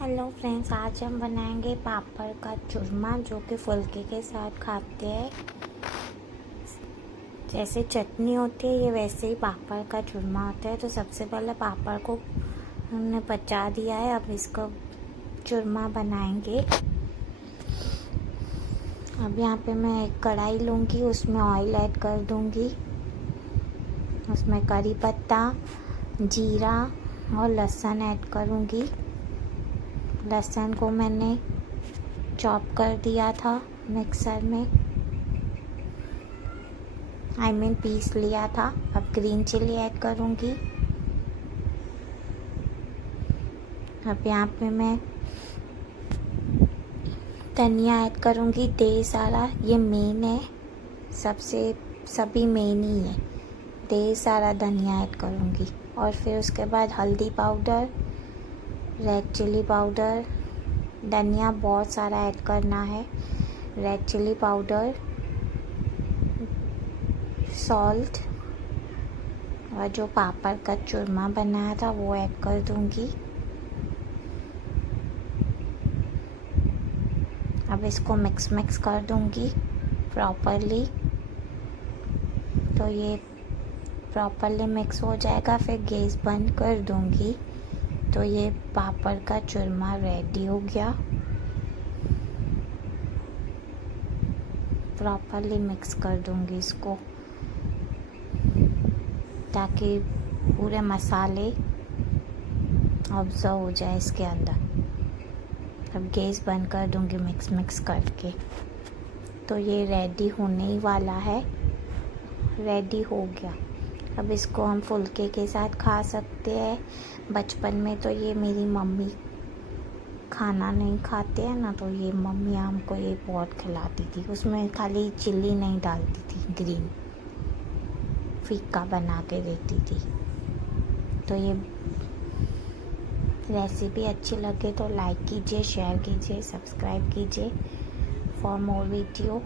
Hello friends, आज हम बनाएंगे पापड़ का चूरमा जो कि फुल्के के साथ खाते हैं। जैसे चटनी होती है ये वैसे ही पापड़ का चूरमा होता है। तो सबसे पहले पापड़ को हमने बचा दिया है, अब इसका चूरमा बनाएंगे। अब यहाँ पे मैं एक कढ़ाई लूँगी, उसमें ऑयल ऐड कर दूँगी। उसमें करी पत्ता, जीरा और लहसुन ऐड करूँगी। लहसुन को मैंने चॉप कर दिया था मिक्सर में, पीस लिया था। अब ग्रीन चिली ऐड करूँगी। अब यहाँ पे मैं धनिया ऐड करूँगी ढेर सारा, ये मेन है, सभी मेन ही है। ढेर सारा धनिया ऐड करूँगी। और फिर उसके बाद हल्दी पाउडर, रेड चिली पाउडर, धनिया बहुत सारा ऐड करना है, रेड चिली पाउडर, सॉल्ट और जो पापड़ का चूरमा बनाया था वो ऐड कर दूंगी। अब इसको मिक्स कर दूंगी प्रॉपरली। तो ये प्रॉपरली मिक्स हो जाएगा, फिर गैस बंद कर दूंगी। तो ये पापड़ का चूरमा रेडी हो गया। प्रॉपरली मिक्स कर दूंगी इसको ताकि पूरे मसाले ऑब्जर्व हो जाए इसके अंदर। अब गैस बंद कर दूंगी मिक्स करके। तो ये रेडी होने ही वाला है, रेडी हो गया। अब इसको हम फुल्के के साथ खा सकते हैं। बचपन में तो ये मेरी मम्मी खाना नहीं खाते हैं ना, तो ये मम्मी हमको ये बहुत खिलाती थी। उसमें खाली चिल्ली नहीं डालती थी, ग्रीन फीका बना के देती थी। तो ये रेसिपी अच्छी लगे तो लाइक कीजिए, शेयर कीजिए, सब्सक्राइब कीजिए फॉर मोर वीडियो।